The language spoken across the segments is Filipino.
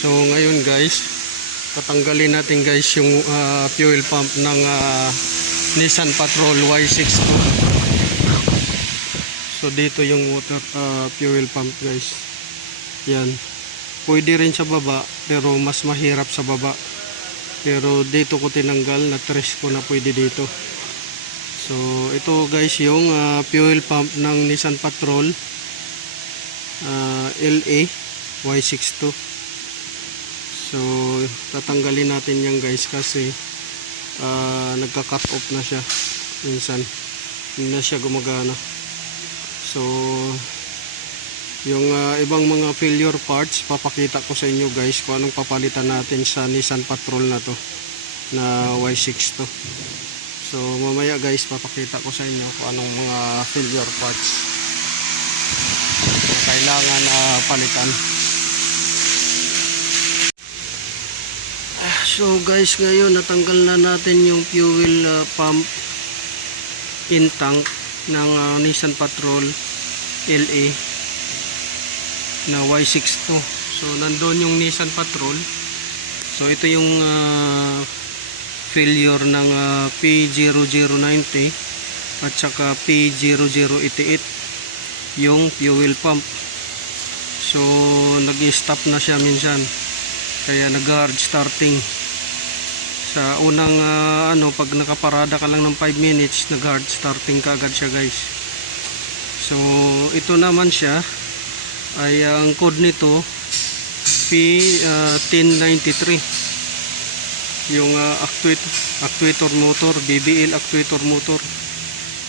So ngayon guys, tatanggalin natin guys yung fuel pump ng Nissan Patrol Y62. So dito yung water fuel pump guys. Yan. Pwede rin sa baba pero mas mahirap sa baba. Pero dito ko tinanggal, na-trace ko na pwede dito. So ito guys yung fuel pump ng Nissan Patrol LA Y62. So tatanggalin natin yan guys kasi nagka-cut off na siya minsan, hindi na siya gumagana. So yung ibang mga failure parts papakita ko sa inyo guys kung anong papalitan natin sa Nissan Patrol na to na Y62. So mamaya guys papakita ko sa inyo kung anong mga failure parts na kailangan palitan. So guys, ngayon natanggal na natin yung fuel pump in tank ng Nissan Patrol LA na Y62. So nandoon yung Nissan Patrol. So ito yung failure ng P0090 at saka P0088 yung fuel pump. So nag-stop na siya minsan, kaya nag-hard starting. Sa unang pag nakaparada ka lang ng 5 minutes, nag-hard starting ka agad siya guys. So ito naman siya ay ang code nito P1093, yung actuator motor, BBL actuator motor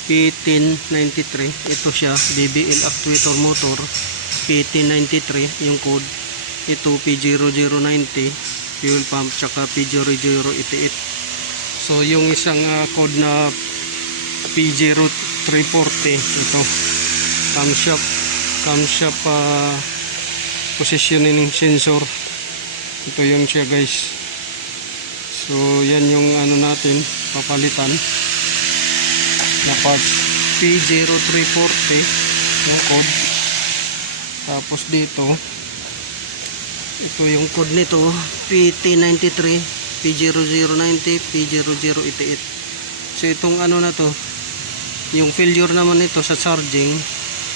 P1093. Ito siya, BBL actuator motor P1093 yung code. Ito P0090 fuel pump tsaka P0088. So yung isang code na P0340, ito camshaft positioning sensor. Ito yung siya guys. So yan yung natin papalitan na parts, P0340 yung code. Tapos dito ito yung code nito PT93, P0090, P0088. So itong na to, yung failure naman nito sa charging,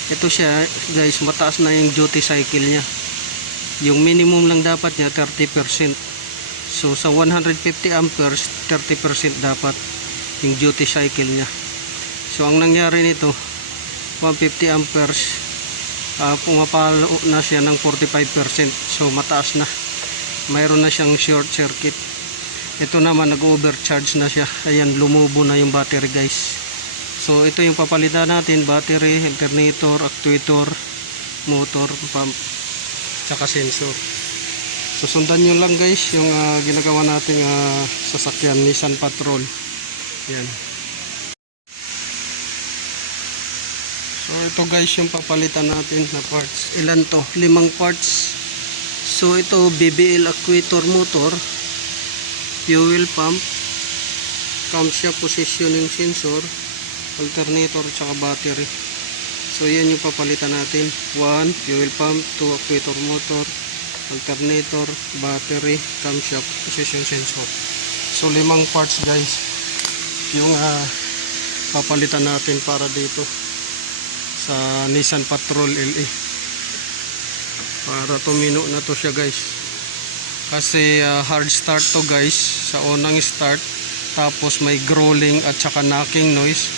ito siya guys, mataas na yung duty cycle nya. Yung minimum lang dapat niya 30%. So sa 150 amperes 30% dapat yung duty cycle nya. So ang nangyari nito, 150 amperes pumapalo na siya ng 45%. So mataas na, mayroon na siyang short circuit. Ito naman nag-overcharge na siya. Ayan, lumubo na yung battery guys. So ito yung papalitan natin, battery, alternator, actuator, motor, pump, tsaka sensor. So sundan nyo lang guys yung ginagawa nating sasakyan Nissan Patrol. Yan. So ito guys yung papalitan natin na parts. Ilan to? 5 parts. So ito BBL actuator motor, fuel pump, camshaft positioning sensor, alternator tsaka battery. So yan yung papalitan natin. 1 fuel pump, 2 actuator motor, alternator, battery, camshaft position sensor. So 5 parts guys yung papalitan natin para dito sa Nissan Patrol LA, para tumino na to siya guys. Kasi hard start to guys, sa unang start, tapos may growling at saka knocking noise.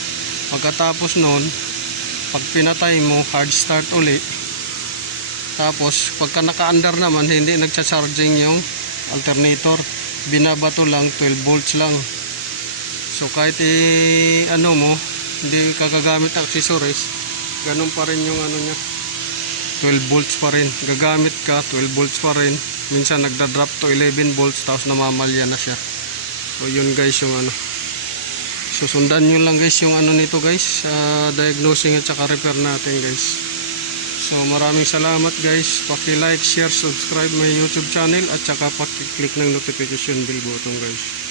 Pagkatapos nun, pag pinatay mo, hard start uli. Tapos pagka naka-under naman, hindi nagcha-charging yung alternator, binabato lang, 12 volts lang. So kahit mo, hindi kagagamit ng accessories, ganun pa rin yung niya, 12 volts pa rin gagamit ka, 12 volts pa rin. Minsan nagda-drop to 11 volts tapos namamalya na siya. So yun guys yung susundan nyo lang guys yung nito guys, diagnosing at saka repair natin guys. So maraming salamat guys, paki-like, share, subscribe my YouTube channel at saka paki-click ng notification bell button guys.